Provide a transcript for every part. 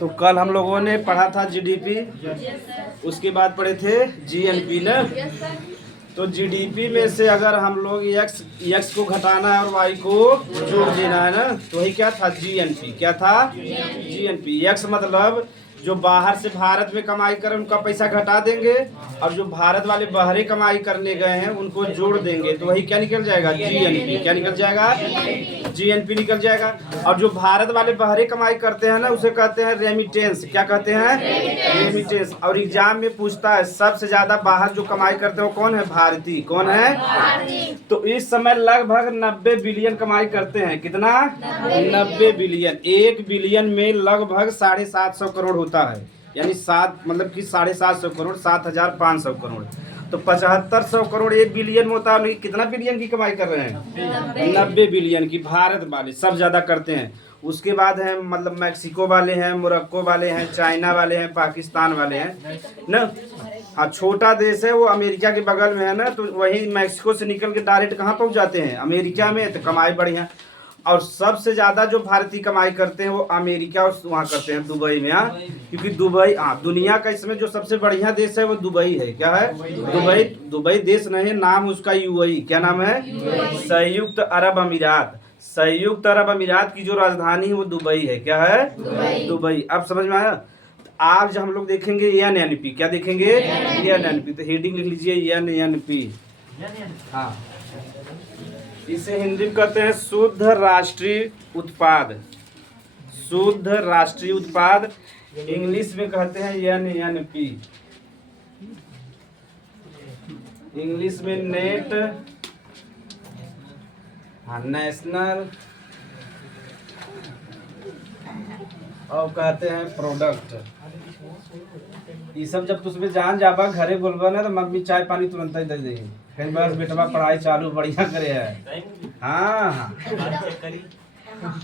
तो कल हम लोगों ने पढ़ा था जीडीपी, उसके बाद पढ़े थे जीएनपी ना। तो जीडीपी में से अगर हम लोग एक्स को घटाना है और वाई को जोड़ देना है ना, तो वही क्या था, जीएनपी। क्या था, जीएनपी। एक्स मतलब जो बाहर से भारत में कमाई करें उनका पैसा घटा देंगे, और जो भारत वाले बाहरी कमाई करने गए हैं उनको जोड़ देंगे, तो वही क्या निकल जाएगा, जीएनपी। क्या निकल जाएगा, जीएनपी निकल जाएगा। और जो भारत वाले बाहरी कमाई करते हैं ना, उसे कहते हैं रेमिटेंस। क्या कहते हैं, रेमिटेंस। और एग्जाम में पूछता है सबसे ज्यादा बाहर जो कमाई करते हैं वो कौन है, भारतीय। कौन है, तो इस समय लगभग 90 बिलियन कमाई करते हैं। कितना, 90 बिलियन। 1 बिलियन में लगभग 750 करोड़ होता है, यानी 7 मतलब कि 750 करोड़, 7500 करोड़। तो 7500 करोड़ 1 बिलियन में होता है। कितना बिलियन की कमाई कर रहे हैं, 90 बिलियन की। भारत वाले सब ज्यादा करते हैं। उसके बाद है मतलब मैक्सिको वाले हैं, मोरक्को वाले हैं, चाइना वाले हैं, पाकिस्तान वाले हैं ना। हाँ, छोटा देश है वो, अमेरिका के बगल में है ना, तो वही मैक्सिको से निकल के डायरेक्ट कहाँ पहुँच जाते हैं, अमेरिका में। तो कमाई बढ़िया। और सबसे ज्यादा जो भारतीय कमाई करते हैं वो अमेरिका और वहाँ करते हैं, दुबई में। हाँ, क्योंकि दुबई, हाँ, दुनिया का इसमें जो सबसे बढ़िया देश है वो दुबई है। क्या है, दुबई। दुबई देश नहीं, नाम उसका यूएई। क्या नाम है, संयुक्त अरब अमीरात। संयुक्त अरब अमीरात की जो राजधानी है वो दुबई है। क्या है, दुबई। अब समझ में आया। आज हम लोग देखेंगे एनएनपी। क्या देखेंगे, एनएनपी। तो हेडिंग लिख लीजिए, एनएनपी। हाँ, इसे हिंदी में कहते हैं शुद्ध राष्ट्रीय उत्पाद। शुद्ध राष्ट्रीय उत्पाद इंग्लिश में कहते हैं एनएनपी। इंग्लिश में नेट, हाँ, नेशनल, और कहते हैं प्रोडक्ट। ये सब जब तुझमें जान जाबा घरे बोलबा ना, तो मम्मी चाय पानी तुरंत ही दे देगी। फिर बस बेटवा पढ़ाई चालू बढ़िया करे है। हाँ हाँ,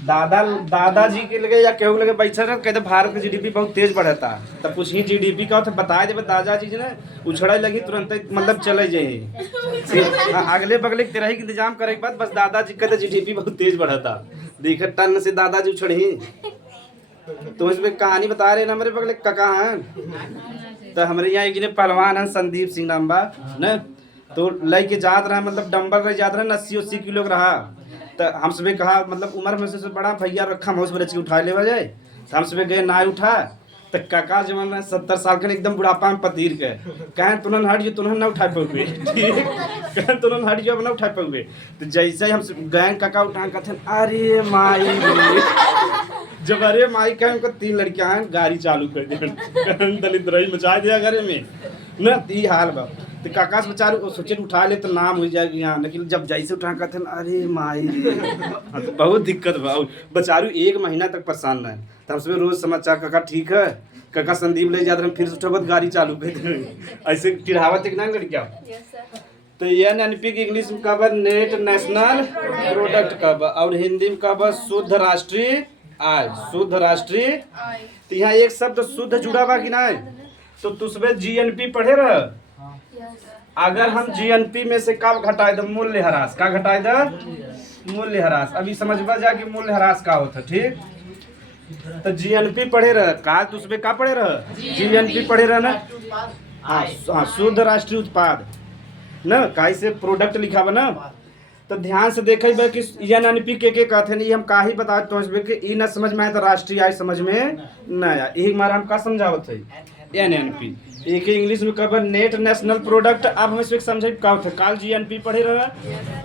दादाजी के लगे या केहू लगे बैठा रहे, कहते भारत का जीडीपी बहुत तेज बढ़ता। तब पूछी जीडीपी का, तो बताए देवे दादाजी जी ने, उछड़ा लगी तुरंत मतलब चले जाए। अगले बगले तेरा ही इंतजाम करे के बाद बस दादाजी कहते जीडीपी बहुत तेज बढ़ता। देखे टन से दादाजी उछड़ी। तो इसमें कहानी बता रहे ना, मेरे बगले काका हैं। तो हमारे यहाँ एक जने पहलवान है, संदीप सिंह नाम्बा न। तो लेके जात रहा, मतलब डंबल रह जात रहा, 80-80 किलो का रहा। तो हम सबे कहा, मतलब उम्र में से बड़ा भैया रखा हम बरच के उठा ले जाए। तो हम सबे गए ना उठा। तो काका जब 70 साल के एकदम बुढ़ापा में पतीर के कहें तुरंत हट जो, तुरंत ना उठा पाओगे। ठीक, कहें तुरंत हट जो, अब ना उठा पाओगे। तो जैसे ही हम गए काका उठा, कहते अरे माई। जब अरे माई कहें, उनको 3 लड़कियां हैं, गाड़ी चालू कर दी, दलित रही मचा दिया घरे में ना। ई हाल बा। तो काका से बेचारू सोचे उठा ले तो नाम हो जाएगी यहाँ, लेकिन जब जैसे उठा कहते हैं अरे माई। हाँ, तो बहुत दिक्कत बा। बेचारू 1 महीना तक परेशान रहे। तो हम सब रोज समाचार, काका ठीक है, काका संदीप ले जाते हैं, फिर से उठा गाड़ी चालू कर दे। ऐसे चिढ़ावत एक ना लड़किया। तो एनएनपी की इंग्लिश में कहा, नेट नेशनल प्रोडक्ट का, और हिंदी में कहा शुद्ध राष्ट्रीय आय। शुद्ध राष्ट्रीय। तो यहाँ एक शब्द शुद्ध जुड़ा बा कि ना, तो तुझमें जीएनपी पढ़े रह। अगर हम जीएनपी में से कब घटाए दो, मूल्य ह्रास। का घटाए दो, मूल्य ह्रास। अभी समझ बा जा कि मूल्य ह्रास का होता। ठीक, तो जीएनपी पढ़े रह। का तुझमें का पढ़े रह, जीएनपी पढ़े रह ना। हाँ हाँ, शुद्ध राष्ट्रीय उत्पाद ना, काहे से प्रोडक्ट लिखा बा ना। तो ध्यान से देखे बा कि एनएनपी के कहते हैं। हम का ही बता तो कि ई ना समझ में आए तो राष्ट्रीय आय समझ में न आया। यही हमारा हम का समझावत है, एनएनपी। एक इंग्लिश में कहा नेट नेशनल प्रोडक्ट। अब हम इसमें समझे का होता है। काल जीएनपी पढ़े रहा,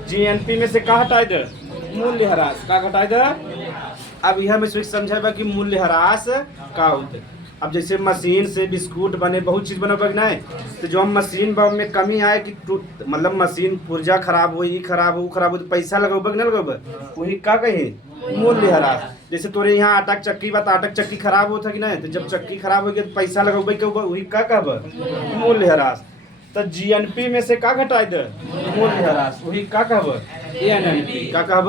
जीएनपी में से का हटाए दे, मूल्य ह्रास। का घटाए दे। अब यह हम इसमें समझेगा कि मूल्य ह्रास का होता है। अब जैसे मशीन से बिस्कुट बने, बहुत चीज़ बने बगना है। तो जो हम मशीन में कमी आए कि मतलब मशीन पुर्जा खराब हो, ये खराब हो, खराब हो, तो पैसा लगोबे ना लगोबे, वही का कहे, मूल्य ह्रास। जैसे तोरे यहाँ आटा चक्की बा, आटा चक्की खराब होता कि नहीं, तो जब चक्की खराब हो गई तो पैसा लगोबे के वही का कहब, मूल्य ह्रास। तो जीएनपी में से का घटाए दे, मूल्य ह्रास, वही का कहब, एनएनपी। का कहब,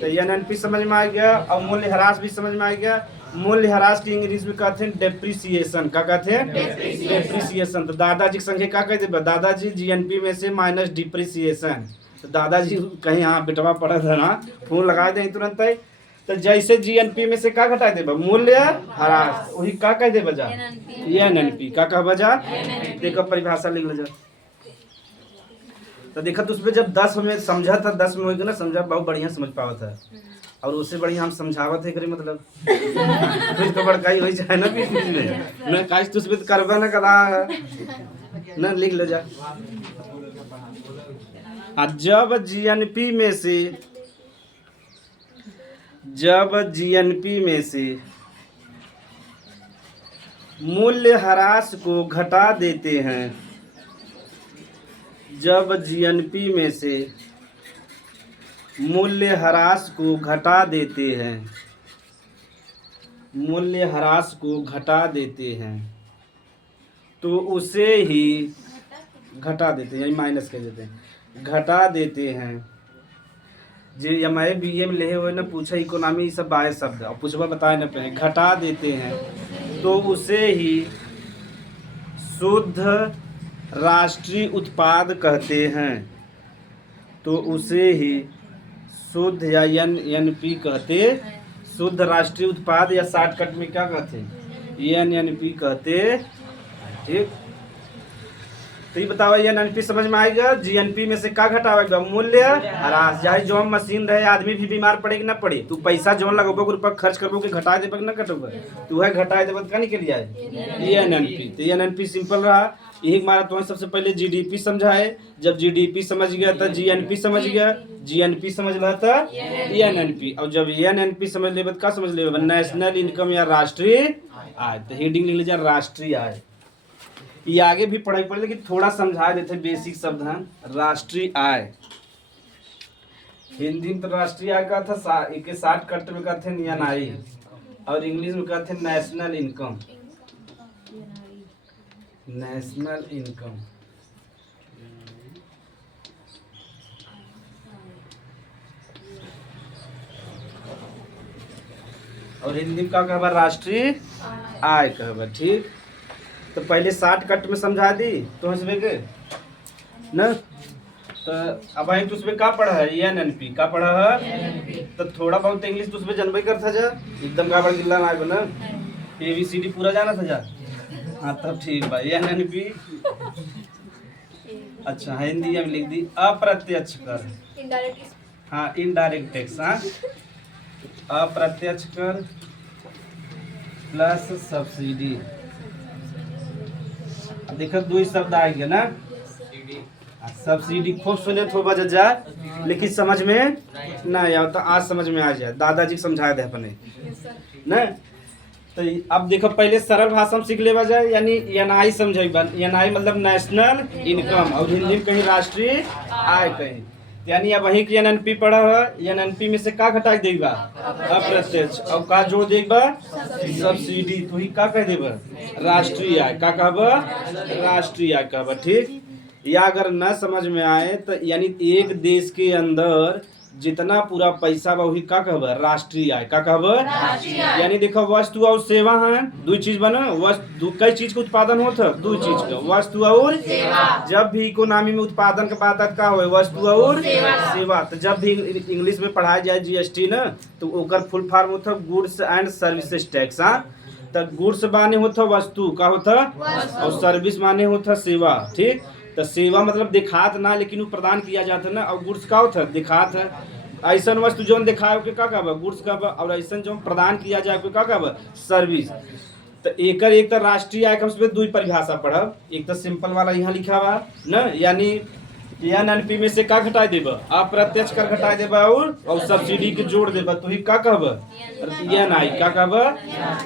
तो एनएनपी समझ में आ गया। और मूल्य ह्रास भी समझ में आ गया। मूल्य ह्रास की इंग्लिश में कहते हैं डेप्रिसिएशन। का कहते हैं, डेप्रिसिएशन। तो दादाजी के संगे का कहते हैं, दादाजी जीएनपी में से माइनस डिप्रिसिएशन। तो दादाजी कहीं हाँ बेटवा पड़ा था ना, फोन लगा दें तुरंत ही। तो जैसे जीएनपी में से का घटा देबा मूल्य ह्रास, वही का कह देबा जा एनएनपी का कहबा जा। देखो परिभाषा लिख ले जा। तो देखा तो उसमें जब 10 में समझा था, 10 में होगा ना समझा, बहुत बढ़िया समझ पावा था। और उससे बढ़िया हम समझावत है करे मतलब कुछ तो बड़काई हो जाए ना बीच बीच में ना, काश तुझ पे करबा ना कदा ना, लिख ले जा। जब जीएनपी में से, जब जीएनपी में से मूल्य ह्रास को घटा देते हैं, जब जीएनपी में से मूल्य ह्रास को घटा देते हैं, मूल्य ह्रास को घटा देते हैं, तो उसे ही घटा देते हैं, माइनस कह देते हैं, घटा देते हैं। जो एमए बीए में ले हुए ना पूछा इकोनॉमी ये सब आए शब्द और पूछवा बताए ना पे घटा देते हैं, तो उसे ही शुद्ध राष्ट्रीय उत्पाद कहते हैं। तो उसे ही शुद्ध या एनएनपी कहते, शुद्ध राष्ट्रीय उत्पाद या शॉर्टकट में क्या कहते एनएनपी कहते। ठीक, तो ये बताओ एनएनपी समझ में आएगा। जीएनपी में से का घटावेगा मूल्य ह्रास। चाहे जो मशीन रहे आदमी भी बीमार पड़े कि ना पड़े, तू पैसा जो लगोगे रुपया खर्च करबो के घटा देबे कि ना घटोगे, तू है घटा देबे का निकल जाए एनएनपी। तो एनएनपी सिंपल रहा, यही हमारा तो सबसे पहले जीडीपी समझाए, जब जीडीपी समझ गया तो जीएनपी समझ गया, जीएनपी समझ रहा था एनएनपी, और जब एनएनपी समझ लेबे का समझ लेबे नेशनल इनकम या राष्ट्रीय आय। तो हेडिंग लिख लीजिए राष्ट्रीय आय। ये आगे भी पढ़ाई पड़े लेकिन थोड़ा समझा देते बेसिक शब्द हैं। राष्ट्रीय आय हिंदी में तो राष्ट्रीय आय का था, एक शॉर्टकट में कहते हैं एनआई, और इंग्लिश में कहते हैं नेशनल इनकम, नेशनल इनकम। और हिंदी में क्या कहबा राष्ट्रीय आय कहबा। ठीक, तो पहले शॉर्टकट में समझा दी तो हंसबे के न। तो अब आई तो उसमें का पढ़ा है एनएनपी का पढ़ा है, तो थोड़ा बहुत इंग्लिश तो उसमें जानबे कर था जा, एकदम गाबड़ गिल्ला ना आए ना, एबीसीडी पूरा जाना था जा। हाँ तब ठीक भाई एनएनपी। अच्छा हिंदी में लिख दी अप्रत्यक्ष कर, हाँ इनडायरेक्ट टैक्स, हाँ अप्रत्यक्ष कर प्लस सब्सिडी। देखो दो ही शब्द आएंगे ना, सब्सिडी खूब सुने तो बज जाए लेकिन समझ में ना आया तो आज समझ में आ जाए, दादाजी समझाए थे अपने ना। तो अब देखो पहले सरल भाषा में सीख लेवा जाए, यानी एनआई समझेगा। एनआई मतलब नेशनल इनकम, और हिंदी में कहीं राष्ट्रीय आय कहीं, यानी अब वही की एनएनपी पढ़ा है। एनएनपी में से का घटा देगा अप्रत्यक्ष, और का जोड़ देगा सब्सिडी, तो ही का कह देगा राष्ट्रीय आय। का कहबा राष्ट्रीय आय कहबा। ठीक, या अगर न समझ में आए तो यानी एक देश के अंदर जितना पूरा पैसा बा वही का कहबा राष्ट्रीय आय। का कहबा यानी देखो वस्तु और सेवा है, दो चीज बना, वस्तु कई चीज का उत्पादन होता है, दो चीज का वस्तु और सेवा। जब भी इकोनॉमी में उत्पादन के बात का हो वस्तु और सेवा, तो जब भी इंग्लिश में पढ़ाया जाए जीएसटी ना, तो ओकर फुल फॉर्म होता है गुड्स एंड सर्विसेज टैक्स। हाँ, तो गुड्स माने होता वस्तु का होता, और सर्विस माने होता सेवा। ठीक, तो सेवा मतलब दिखात ना, लेकिन वो प्रदान किया जाता है ना, और गुड्स का होता है दिखात है। ऐसा वस्तु जो दिखाए के का कहबा गुड्स कहबा, और ऐसा जो प्रदान किया जाए का कहबा सर्विस। तो एक तो राष्ट्रीय आय के दो परिभाषा पढ़ब, एक तो सिंपल वाला यहाँ लिखा हुआ न, यानी एनएनपी में से का घटा देबा अप्रत्यक्ष कर घटा देबा, और सब्सिडी के जोड़ देबा, तो ही का कहबा एनआई। का कहबा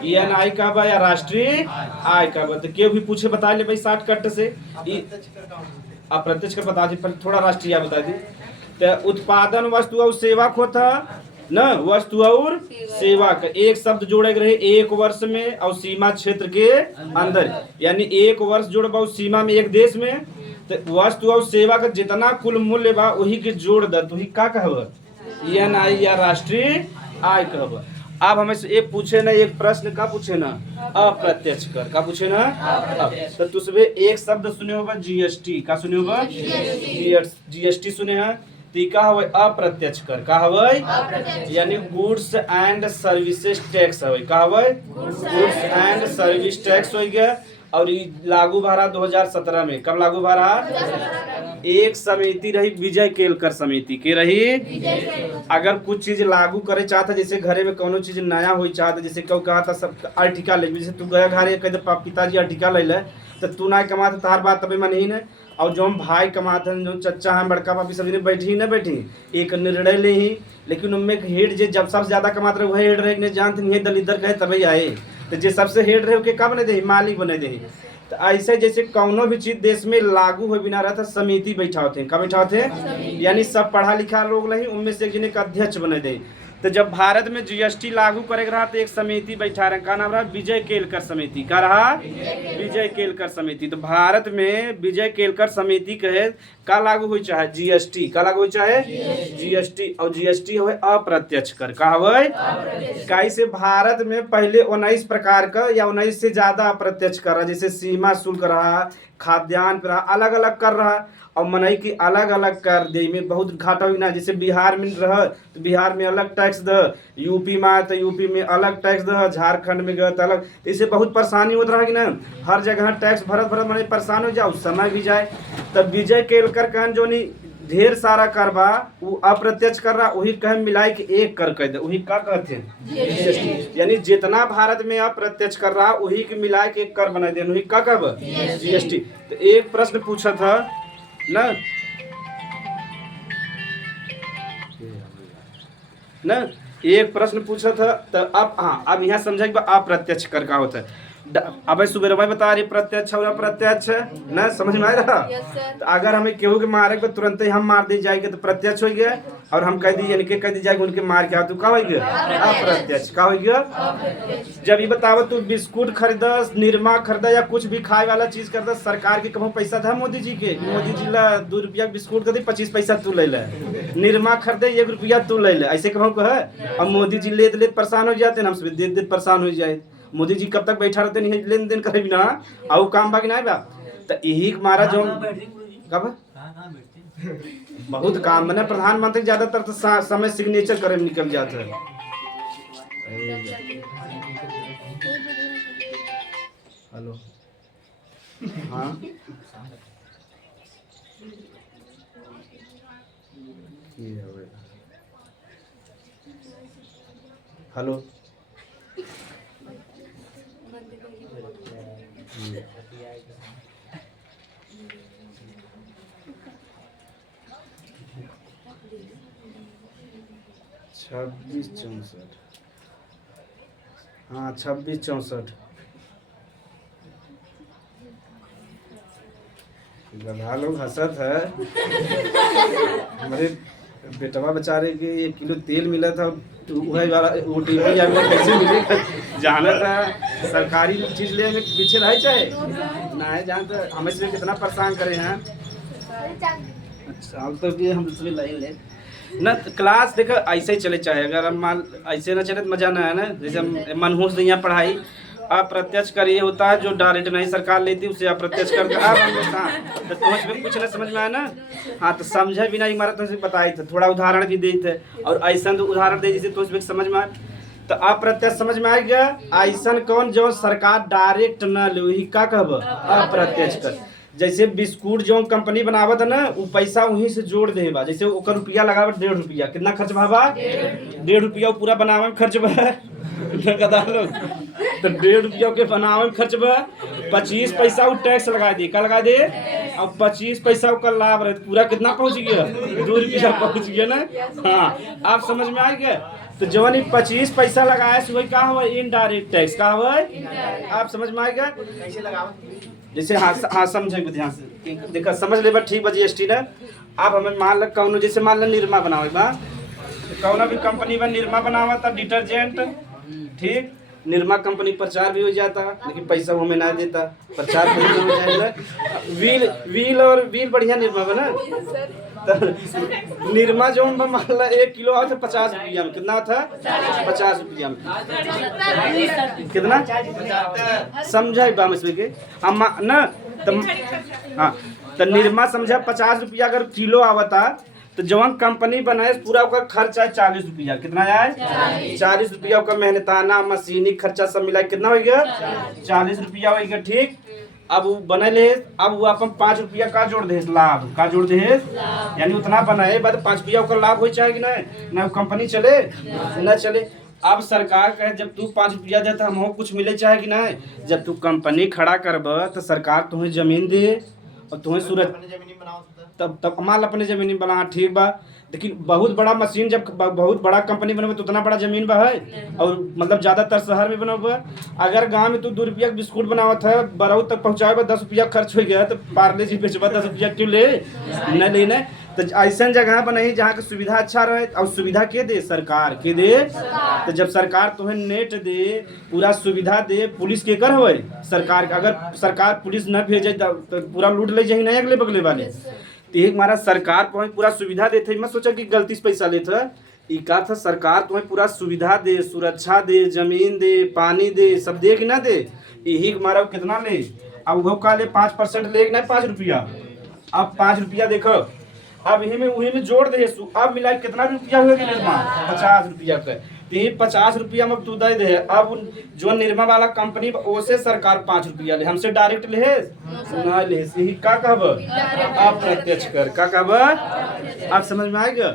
एनआई कहबा या राष्ट्रीय आय कहबा। तो केहू भी पूछे बता ले भाई शॉर्टकट से अप्रत्यक्ष कर बता दी, थोड़ा राष्ट्रीय बता दी। तो उत्पादन वस्तु और सेवा को था न, वस्तु और सेवा का एक शब्द जोड़े रहे एक वर्ष में और सीमा क्षेत्र के अंदर, यानी एक वर्ष जोड़बा सीमा में एक देश में, तो वस्तु और सेवा का जितना कुल मूल्य बा वही के जोड़ द, तो ही का कहब एनआई या राष्ट्रीय आय कहब। अब हमें से एक पूछे ना, एक प्रश्न का पूछे ना अप्रत्यक्ष कर, का पूछे ना तो तुझे एक शब्द सुने होगा जीएसटी। का सुने होगा जीएसटी सुने हैं, ती का हवे अप्रत्यक्ष कर, का हवे यानी गुड्स एंड सर्विसेज टैक्स हवे, का हवे गुड्स एंड सर्विस टैक्स हो गया। और ये लागू भरा 2017 में, कब लागू भरा? एक समिति रही विजय केलकर समिति के रही। अगर कुछ चीज लागू करे चाहता, जैसे घरे में कोनो चीज नया हो चाहता, जैसे क्यों कहा था सब अर्टिका ले, जैसे तू गया घर कह पिताजी अर्टिका ले ले, तो तू ना कमाता तार बात तभी मन ही न। और जो हम भाई कमाते हैं, जो चचा हैं, बड़का पापी सभी ने बैठी ही न बैठी एक निर्णय ले ही, लेकिन उनमें हेड जो जब सबसे ज्यादा कमाते रहे वही हेड रहे, जानते नहीं दलिदर कहे तभी आए, तो जो सबसे हेड रहे कब बने दे, मालिक बने दे। तो ऐसे जैसे कौनो भी चीज देश में लागू हो बिना रहता, समिति बैठा होते हैं, कब बैठा होते हैं, यानी सब पढ़ा लिखा लोग नहीं, उनमें से एक जने का अध्यक्ष बने दे। तो जब भारत में जीएसटी लागू करेगा रहा तो एक समिति बैठा रहा, का नाम रहा विजय केलकर समिति, का रहा विजय केलकर समिति। तो भारत में विजय केलकर समिति कहे का लागू हुई चाहे जीएसटी, का लागू हुई चाहे जीएसटी, और जीएसटी हो अप्रत्यक्ष कर, का हवे कैसे भारत में पहले 19 प्रकार का या 19 से ज्यादा अप्रत्यक्ष कर रहा, जैसे सीमा शुल्क रहा, खाद्यान्न रहा, अलग अलग कर रहा, और मनई की अलग अलग कर दे में बहुत घाटा हुई ना। जैसे बिहार में रह तो बिहार में अलग टैक्स द, यूपी में तो यूपी में अलग टैक्स द, झारखंड में गए तो अलग, इससे बहुत परेशानी होता रहा कि ना, हर जगह टैक्स भरत भरत मैंने परेशान हो जाओ, समय भी जाए। तब विजय केलकर कहन जो नहीं ढेर सारा करवा वो अप्रत्यक्ष कर रहा, वही कह मिलाई के एक कर कह दे, वही का कहते हैं, यानी जितना भारत में अप्रत्यक्ष कर रहा वही के मिला के एक कर बना दे, वही का कब जीएसटी। तो एक प्रश्न पूछा था ना एक प्रश्न पूछा था, तो अब हाँ अब यहाँ समझा कि अप्रत्यक्ष कर का होता है। अब सुबह भाई बता रही प्रत्यक्ष और अप्रत्यक्ष ना, समझ में आ रहा। तो अगर हमें केहू के मारे को तुरंत ही हम मार दी जाएगी तो प्रत्यक्ष हो गया, और हम कह दी यानी कह दी जाएगी उनके मार के तो का हो गया अप्रत्यक्ष, का हो गया। जब ये बताओ तू बिस्कुट खरीदा, निरमा खरीदा या कुछ भी खाए वाला चीज खरीदा, सरकार के कहूँ पैसा था मोदी जी के, मोदी जी ला 2 रुपया बिस्कुट कर दी 25 पैसा तू ले ले, निरमा खरीदे 1 रुपया तू ले ले, ऐसे कहूँ कह। अब मोदी जी लेते लेते परेशान हो जाते हैं, हम सब देते परेशान हो जाए। मोदी जी कब तक बैठा रहते नहीं लेन देन करे बिना, और काम बाकी ना बा। तो यही हमारा जो कब बहुत काम बने, प्रधानमंत्री ज्यादातर तो समय सिग्नेचर करे में निकल जाता है। हेलो हाँ हेलो 2664 हाँ 2664 गधा लोग हंसत है। हमारे बेटवा बेचारे के 1 किलो तेल मिला था, तो वही वाला वो टीवी कैसे मिलेगा, जाना था सरकारी चीज ले में पीछे रह चाहे ना है, जानते हमें से कितना परेशान करे हैं। अच्छा तो भी हम दूसरी लाइन ले ना, क्लास देखो ऐसे ही चले चाहे, अगर हम मान ऐसे ना चले तो मजा ना है ना। जैसे हम मनहूस दिया पढ़ाई अप्रत्यक्ष कर ये होता है जो डायरेक्ट नहीं सरकार लेती उसे अप्रत्यक्ष कर तो तुम्हें कुछ ना समझ में आया ना। हाँ तो समझे भी नहीं, हमारा तुमसे बताई थे, थोड़ा उदाहरण भी दी थे, और ऐसा तो उदाहरण दे जिसे तो समझ में आए। तो अप्रत्यक्ष समझ में आ गया, ऐसा कौन जो सरकार डायरेक्ट न ले वही का कहब अप्रत्यक्ष कर। जैसे बिस्कुट जो कंपनी बनावत है ना, वो पैसा वहीं से जोड़ दे बा, जैसे ओकर रुपया लगावे 1.5 रुपया, कितना खर्च भाबा 1.5 रुपया पूरा बनावे में खर्च बा लोग, तो 1.5 रुपया के बनावे में खर्च बा, 25 पैसा वो टैक्स लगा दे, का लगा दे, अब 25 पैसा का लाभ रहे, पूरा कितना पहुंच गया 2 रुपया पहुंच गया ना। हाँ आप समझ में आ गया। तो जो 25 पैसा लगाया वही का हुआ इनडायरेक्ट टैक्स, का हुआ आप समझ में आ गया। जैसे हाँ समझेंगे ध्यान से, देखा समझ ले ठीक बा जीएसटी ना। आप हमें मान ल कौनो जैसे मान ल निरमा बनावे बा, कौनो भी कंपनी में निरमा बनावा था डिटर्जेंट, ठीक, निरमा कंपनी प्रचार भी हो जाता, लेकिन पैसा वो में ना देता, प्रचार हो जाएगा। व्हील और व्हील बढ़िया निरमा बना, तो निरमा जो मान ला 1 किलो आता था 50 रुपया में, कितना था 50 रुपया में, कितना समझा बाम इसमें के हम ना। हाँ तो निरमा समझा 50 रुपया अगर किलो आवता, तो जवन कंपनी बनाए पूरा ओकर खर्चा है 40 रुपया। कितना है? 40 रुपया का मेहनताना मशीनी खर्चा सब मिला कितना हो गया? 40 रुपया हो गया। ठीक, अब वो बनले, अब वो अपन 5 रुपया का जोड़ दे, लाभ का जोड़ दे, यानी उतना बनाए बाद 5 रुपया का लाभ हो चाहे कि नहीं, ना कंपनी चले न चले। अब सरकार कहे जब तू 5 रुपया देता हमको कुछ मिले चाहे कि नहीं। जब तू कंपनी खड़ा करब तो सरकार तुम्हें जमीन दे और तुम्हें सूरत तब माल अपने जमीन बना, ठीक बा। लेकिन बहुत बड़ा मशीन जब बहुत बड़ा कंपनी बनबे तो उतना बड़ा जमीन बा है, और मतलब ज्यादातर शहर में बनबे। अगर गांव में तू 2 रुपया का बिस्कुट बनावत है बरौत तक पहुँचाए 10 रुपया खर्च हो गया, तो पार्ले जी बेचबा 10 रुपया क्यों ले न लेना। तो ऐसा जगह बनाई जहाँ की सुविधा अच्छा रहे, और सुविधा के दे? सरकार के दे। तो जब सरकार तुम्हें नेट दे, पूरा सुविधा दे, पुलिस के कर हो सरकार। अगर सरकार पुलिस न भेजे तो पूरा लूट ले जाए नहीं अगले बगले वाले। तो एक हमारा सरकार तुम्हें पूरा सुविधा देते, मत सोचा कि गलती से पैसा लेते है। का था सरकार तुम्हें पूरा सुविधा दे, सुरक्षा दे, जमीन दे, पानी दे, सब दे कि ना दे। यही हमारा कितना ले, अब वो का ले 5% ले नहीं 5 रुपया। अब 5 रुपया देखो, अब यही में जोड़ दे, अब मिला कितना रुपया हुआ कि निर्मा? 50 रुपया का। तो 50 रुपया में तू दे दे। अब जो निर्मा वाला कंपनी ओसे सरकार 5 रुपया ले, हमसे डायरेक्ट ले ना ले। यही का कहब? अप्रत्यक्ष कर। का कहब? आप समझ में आएगा?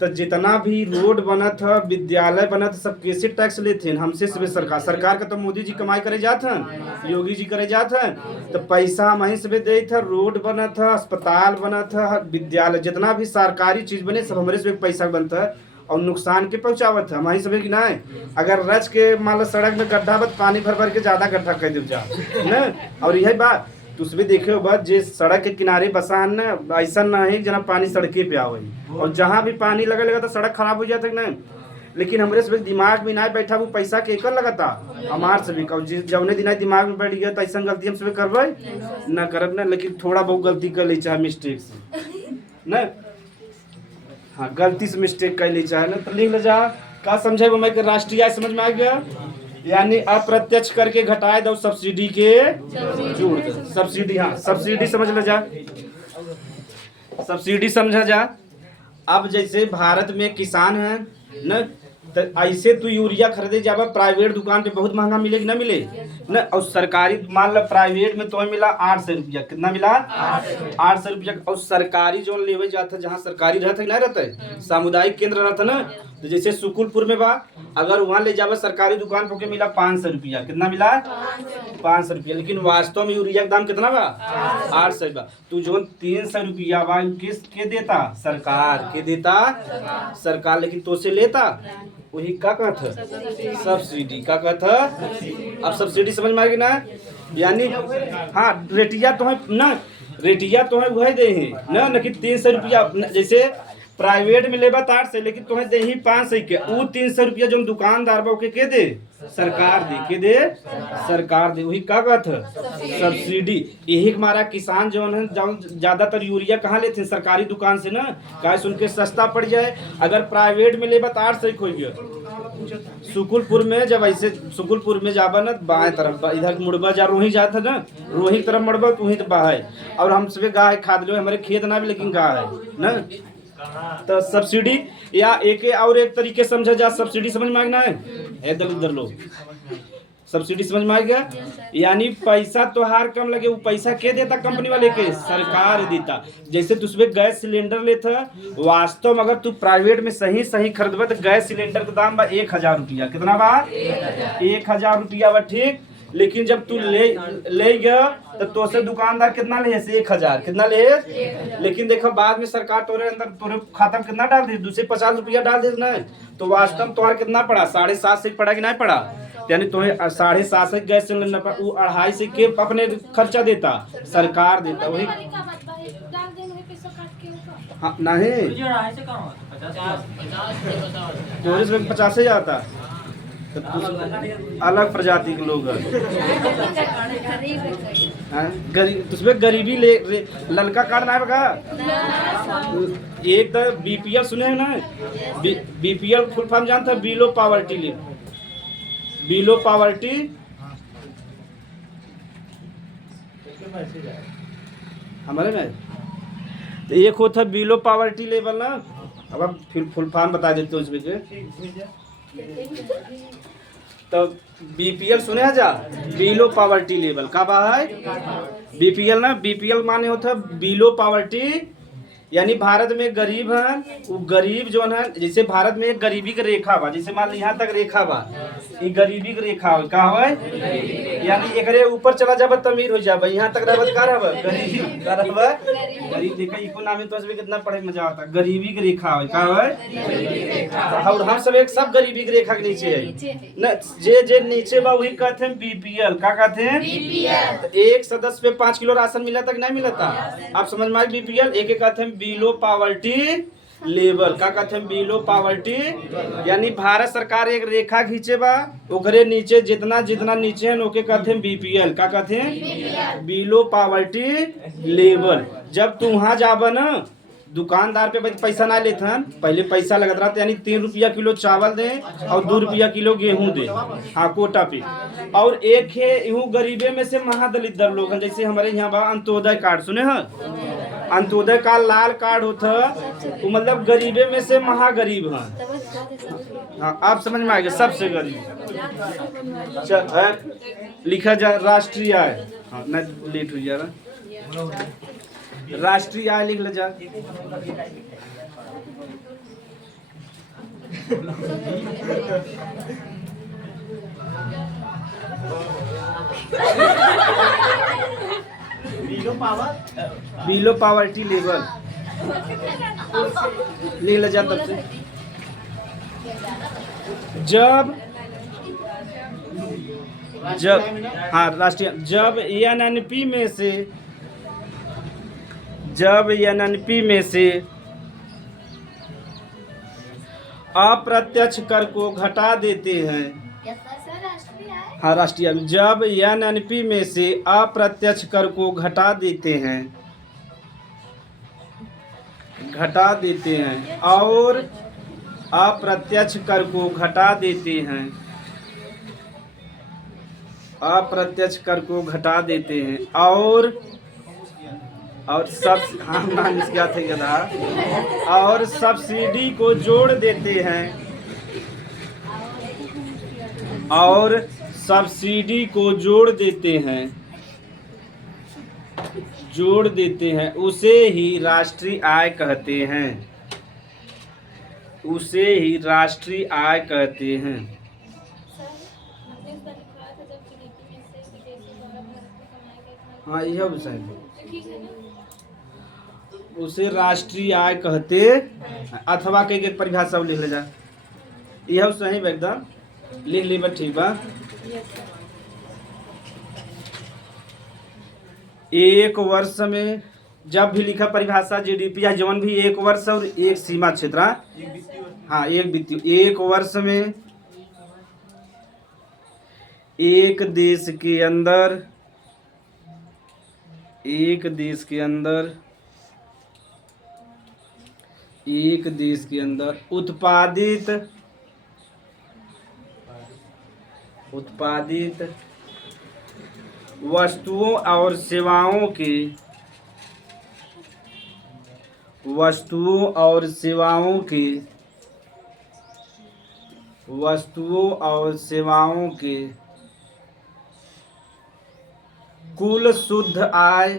तो जितना भी रोड बनत है, विद्यालय बनत, सब कैसे टैक्स लेते हैं? हमसे सब सरकार का तो मोदी जी कमाई करे जात हैं, योगी जी करे जात हैं। तो पैसा हम से दे था, रोड बनत है, अस्पताल बनत है, विद्यालय, जितना भी सरकारी चीज बने सब हमारे से पैसा बनता है, और नुकसान के पहुँचावत है हमारी सब की नहीं। अगर रच के मान लो सड़क में गड्ढा बत पानी भर भर के ज्यादा गड्ढा कर दे जा न। और यही बात तुझे देखे बात जे सड़क के किनारे बसा न, ऐसा नहीं जना पानी सड़के पे आवे, और जहाँ भी पानी लगा तो सड़क खराब हो जाता नहीं। लेकिन हमारे सब दिमाग में ना बैठा, वो पैसा के कर लगाता हमार सभी का। जौने दिन दिमाग में बैठ गया तो ऐसा गलती हम सब करबे न करब न। लेकिन थोड़ा बहुत गलती कर ले चाहे मिस्टेक से न, हाँ गलती से मिस्टेक कर ले चाहे ना, तो लिख ले जा। का समझे मैं कि राष्ट्रीय आय समझ में आ गया? यानी अप्रत्यक्ष करके घटाए दो, सब्सिडी के जोड़ दो। सब्सिडी, हाँ सब्सिडी समझ ले जा, सब्सिडी समझा जा। अब जैसे भारत में किसान है न, तो ऐसे तू यूरिया खरीदे जाबा प्राइवेट दुकान पे बहुत महंगा मिले कि ना मिले न। और सरकारी मान लो प्राइवेट में तो मिला 800 रुपया। कितना मिला? 800 रुपया। और सरकारी जो लेवे जाता है, जहाँ सरकारी रहता है नहीं रहता है, सामुदायिक केंद्र रहता ना, तो जैसे सुकुलपुर में बा, अगर वहाँ ले जाबा सरकारी दुकान पे मिला 500 रुपया। कितना मिला? 500 रुपया। लेकिन वास्तव में यूरिया का दाम कितना बा? 800 बा। तू जो 300 रुपया बा किस के देता? सरकार के देता, सरकार। लेकिन तो से लेता वही का कहता? सब्सिडी। का कहता? अब सब्सिडी समझ में आ गई ना? यानी हाँ रेटिया तो है ना, रेटिया तो है वही दे ना कि 300 रुपया। जैसे प्राइवेट में लेबा 800, लेकिन तुम्हें दे ही 500 के, वो 300 रुपया जो दुकानदार बा के दे? सरकार दे। के दे? सरकार दे। वही का कहता? सब्सिडी। यही हमारा किसान जो है ज्यादातर यूरिया कहाँ लेते हैं? सरकारी दुकान से ना, क्या सुन के सस्ता पड़ जाए। अगर प्राइवेट में लेबा तो 800 हो गया। सुकुलपुर में जब ऐसे सुकुलपुर में जाबा ना, बाएं तरफ इधर मुड़बा जा, रोही जाता ना, रोही तरफ मुड़बा तो वही तो बा है। और हम सब गाय खाद लो, हमारे खेत ना भी लेकिन गाय है ना। तो सब्सिडी या और एक तरीके समझा जा, सब्सिडी समझ में आ गया है? इधर उधर लोग सब्सिडी समझ में आ गया? यानी पैसा तोहार कम लगे, वो पैसा के देता? कंपनी वाले के, सरकार देता। जैसे तुझे गैस सिलेंडर लेता, वास्तव में अगर तू प्राइवेट में सही सही खरीदबे तो गैस सिलेंडर का दाम बा 1000 रुपया। कितना बा? 1000 रुपया बा। ठीक, लेकिन जब तू ले गया तो से दुकानदार कितना ले? 1000। कितना ले? लेकिन देखो बाद में सरकार तोरे अंदर तोरे खाता में कितना डाल दी? 250 रुपया डाल दे ना। तो वास्तव में तुम्हारा कितना पड़ा? 750 से पड़ा कि नहीं पड़ा? यानी तुम्हें 750 गैस सिलेंडर पर, वो 250 के अपने खर्चा देता, सरकार देता। वही हाँ नहीं, तोरे से 50 से जाता। अलग प्रजाति के लोग गरीब, तुझमें गरीबी ले ललका कार्ड ना बगा। एक तो बीपीएल सुने हैं ना? बीपीएल फुल फॉर्म जानता है? बिलो पॉवर्टी ले, बिलो पॉवर्टी हमारे में। तो एक होता बिलो पॉवर्टी लेवल ना। अब आप फिर फुल फॉर्म बता देते हो उसमें के। तो बीपीएल सुने जा, बिलो पॉवर्टी लेवल का बा है बीपीएल ना। बीपीएल माने होता बिलो पॉवर्टी, यानी भारत में गरीब हैं वो गरीब जो है, जैसे भारत में एक गरीबी की रेखा बा, जैसे मान ली यहाँ तक रेखा बा, ये गरीबी की रेखा हो का हो, यानी एकरे ऊपर चला जाब तो अमीर हो जाब, यहाँ तक रहब का रहब गरीब का रहब गरीब। देखा इकोनॉमी तो उसमें कितना पढ़े मजा आता, गरीबी की रेखा हो का हो। और हम सब एक सब गरीबी की रेखा के नीचे है न, जे जे नीचे बा वही कहते हैं बीपीएल। का कहते हैं? एक सदस्य पे 5 किलो राशन मिला तक नहीं मिलता, आप समझ में आए बीपीएल। एक कहते हैं बिलो पॉवर्टी लेवल। का कहते हैं? बिलो पॉवर्टी, यानी भारत सरकार एक रेखा खींचे बा, ओकरे नीचे जितना जितना नीचे है ओके कहते हैं बीपीएल। का कहते हैं? Below poverty level. जब तू वहाँ जाबा ना दुकानदार पे पैसा ना लेते हैं, पहले पैसा लगत रहा, यानी 3 रुपया किलो चावल दे और 2 रुपया किलो गेहूं दे, हाँ कोटा पे। और एक है यूँ गरीबे में से महादलित दर लोग हैं, जैसे हमारे यहाँ बा अंत्योदय कार्ड सुने हैं, अंत्योदय का लाल कार्ड होता वो मतलब गरीबे में से महागरीब हैं। हाँ आप समझ में आ गए, सबसे गरीब। चल लिखा जा राष्ट्रीय आय, हाँ न लेट हो जा रहा, राष्ट्रीय आय लिख ले जा। बिलो पॉवर्टी लेवल लिख ले जा। तब से जब हाँ राष्ट्रीय, जब एनएनपी में से अप्रत्यक्ष कर को घटा देते हैं, हाँ राष्ट्रीय, जब एनएनपी में से अप्रत्यक्ष कर को घटा देते हैं और अप्रत्यक्ष कर को घटा देते हैं, अप्रत्यक्ष कर को घटा देते हैं और सब क्या थे गधा, और सब्सिडी को जोड़ देते हैं, और सब्सिडी को जोड़ देते हैं, उसे ही राष्ट्रीय आय कहते हैं, उसे ही राष्ट्रीय आय कहते हैं। हाँ यह उसे राष्ट्रीय आय कहते, अथवा कई एक परिभाषा लिख ले जा, यह सही एकदम लिख ली बा, ठीक बा। एक वर्ष में जब भी लिखा परिभाषा जीडीपी या जवन भी एक वर्ष और एक सीमा क्षेत्र, हाँ एक वित्तीय, एक वर्ष में एक देश के अंदर उत्पादित वस्तुओं और सेवाओं के कुल शुद्ध आय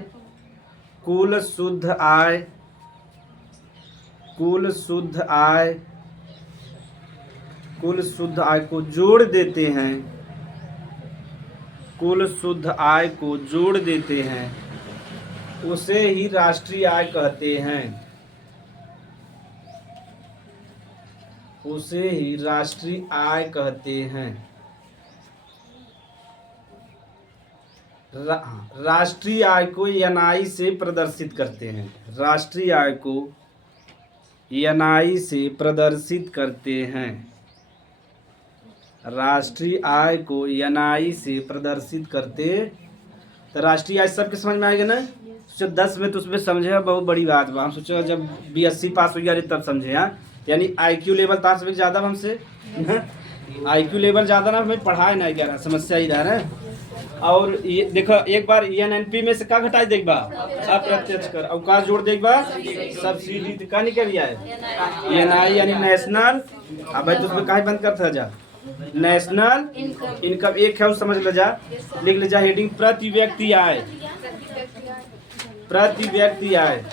को जोड़ देते हैं, उसे ही राष्ट्रीय आय कहते हैं, उसे ही राष्ट्रीय आय कहते हैं। राष्ट्रीय आय को एनआई से प्रदर्शित करते हैं, राष्ट्रीय आय को एनआई से प्रदर्शित करते हैं, राष्ट्रीय आय को एनआई से प्रदर्शित करते। तो राष्ट्रीय आय सबके समझ में आएगा ना? सोचो 10 में तो उसमें समझे बहुत बड़ी बात बा, हम सोचो जब बीएससी पास हो गया तब समझे। हाँ यानी आईक्यू लेवल तार से ज़्यादा हमसे आईक्यू लेवल ज़्यादा ना, हमें पढ़ाए ना 11 समस्या इधर है। और ये देखो एक बार ENNP में से का घटाई देख बा अप्रत्यक्ष कर, अवकाश जोड़ देख बा सब्सिडी, तो का निकल आए ENI यानी नेशनल। अब भाई तो उसमें काहे बंद करता जा, नेशनल इनकम एक है वो समझ ले जा, लिख ले जा हेडिंग प्रति व्यक्ति आय, प्रति व्यक्ति आय,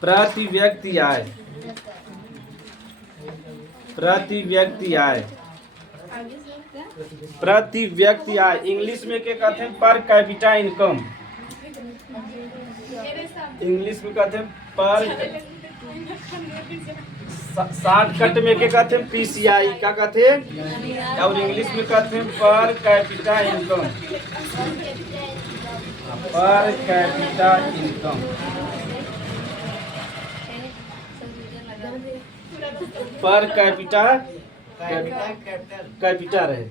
प्रति व्यक्ति आय, प्रति व्यक्ति आय, प्रति व्यक्ति आय। इंग्लिश में क्या कहते हैं, पर कैपिटा इनकम, इंग्लिश में कहते हैं पर, शॉर्टकट में क्या कहते हैं PCI, क्या कहते हैं, और इंग्लिश में कहते हैं per capita income, per capita income, per capita, capita रहे,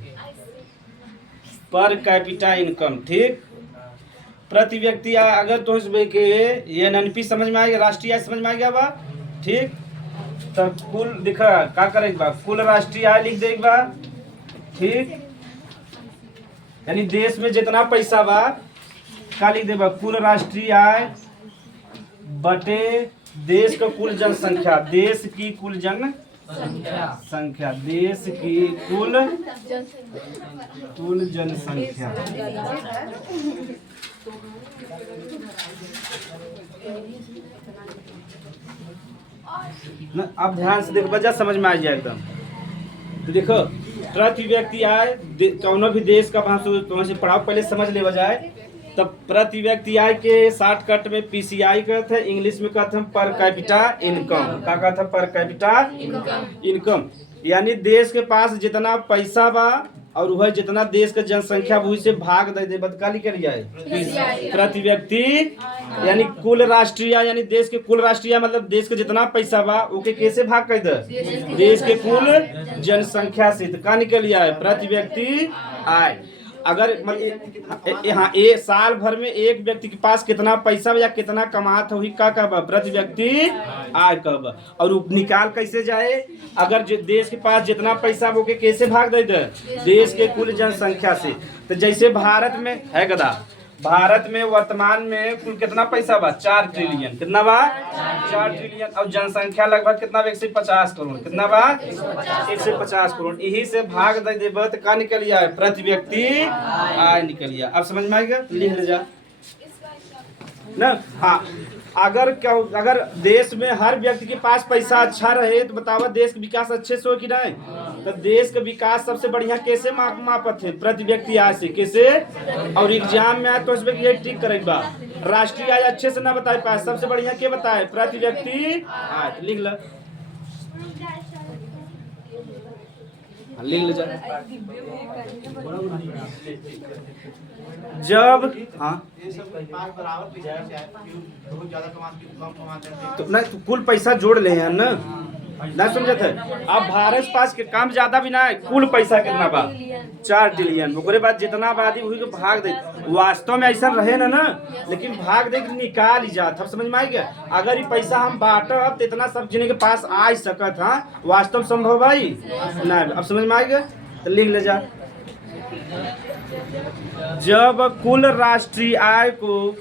पर कैपिटा इनकम, ठीक। प्रति व्यक्ति अगर तो के ENNP समझ में आएगा, राष्ट्रीय आय समझ में आ गया बा, ठीक। तब कुल दिखा का करे बा, कुल राष्ट्रीय आय लिख दे बा, ठीक। यानी देश में जितना पैसा बा का लिख दे बा, कुल राष्ट्रीय आय बटे देश का कुल जनसंख्या, देश की कुल संख्या, देश की कुल जनसंख्या। ना अब ध्यान से देखो, बच्चा समझ में आ जाए एकदम। तो देखो प्रति व्यक्ति आय कौनो भी देश का वहां से पढ़ाओ, पहले समझ ले बजाए। तब प्रति व्यक्ति आय के शॉर्टकट में PCI कहते हैं, इंग्लिश में कहते हैं पर कैपिटा इनकम, क्या कहते हैं पर कैपिटा इनकम। यानी देश के पास जितना पैसा बा और वह जितना देश का जनसंख्या वही से भाग दे दे बदकाली कर जाए प्रति व्यक्ति, यानी कुल राष्ट्रीय यानी देश के कुल राष्ट्रीय मतलब देश के जितना पैसा बा ओके कैसे भाग कर दे, देश के कुल जनसंख्या से, तो का निकल आए प्रति व्यक्ति आय। अगर हाँ साल भर में एक व्यक्ति के पास कितना पैसा या कितना कमात हो का कब प्रति व्यक्ति आय कब, और निकाल कैसे जाए, अगर देश के पास जितना पैसा वो के कैसे भाग दे देश के कुल जनसंख्या से। तो जैसे भारत में है गदा, भारत में वर्तमान में कुल कितना पैसा बा 4 ट्रिलियन, कितना बा 4 ट्रिलियन, और जनसंख्या लगभग कितना 150 करोड़, कितना बा 150 करोड़। यही से भाग दे देब तो का निकल आए प्रति व्यक्ति आय निकल आए। अब समझ में आएगा, लिख ले जा ना। हाँ अगर देश में हर व्यक्ति के पास पैसा अच्छा रहे तो बतावा देश का विकास अच्छे से हो कि नहीं। तो देश का विकास सबसे बढ़िया कैसे मापत है, प्रति व्यक्ति आय से, कैसे। और एग्जाम में आए तो इसमें ये ठीक करेगा, राष्ट्रीय आय अच्छे से ना बताए पाए, सबसे बढ़िया क्या बताए प्रति व्यक्ति आय। लिख ल, लिख ले जा। जब तो नहीं तो कुल पैसा जोड़ ले हैं ना, ना समझे थे। अब भारत पास के काम ज्यादा भी ना है, कुल पैसा कितना बा 4 ट्रिलियन, ओकरे बाद जितना आबादी हुई को भाग दे, वास्तव में ऐसा रहे ना लेकिन भाग दे निकाल ही जात। अब समझ में आई गया, अगर ये पैसा हम बांटब तो इतना सब जने के पास आ सकत, हाँ वास्तव संभव भाई ना। अब समझ में आई गया, तो लिख ले जा। जब कुल राष्ट्रीय आय को,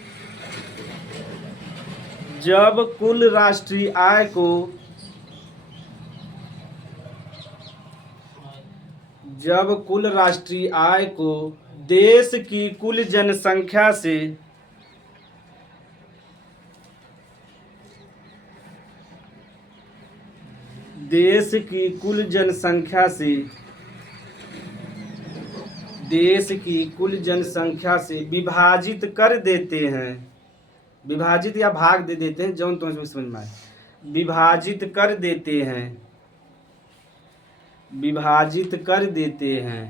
जब कुल राष्ट्रीय आय को, जब कुल राष्ट्रीय आय को देश की कुल जनसंख्या से, देश की कुल जनसंख्या से, देश की कुल जनसंख्या से विभाजित कर देते हैं, विभाजित या भाग दे देते हैं, जो तो समझ में आए, विभाजित कर देते हैं, विभाजित कर देते हैं,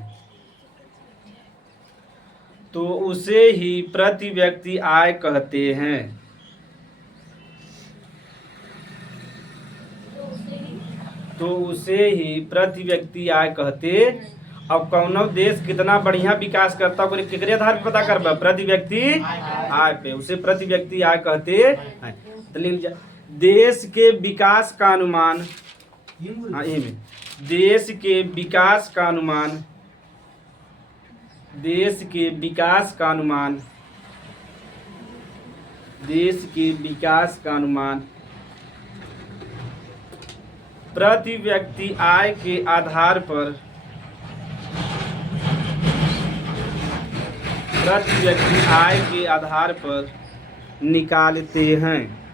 तो उसे ही प्रति व्यक्ति आय कहते हैं। तो उसे ही प्रति व्यक्ति आय कहते। अब कौनो देश कितना बढ़िया विकास करता है केकरे आधार पे पता करबा, प्रति व्यक्ति आय पे, उसे प्रति व्यक्ति आय कहते हैं। तो देश के विकास का अनुमान, हाँ में देश के विकास का अनुमान, देश के विकास का अनुमान, देश के विकास का अनुमान प्रति व्यक्ति आय के आधार पर, प्रति व्यक्ति आय के आधार पर निकालते हैं।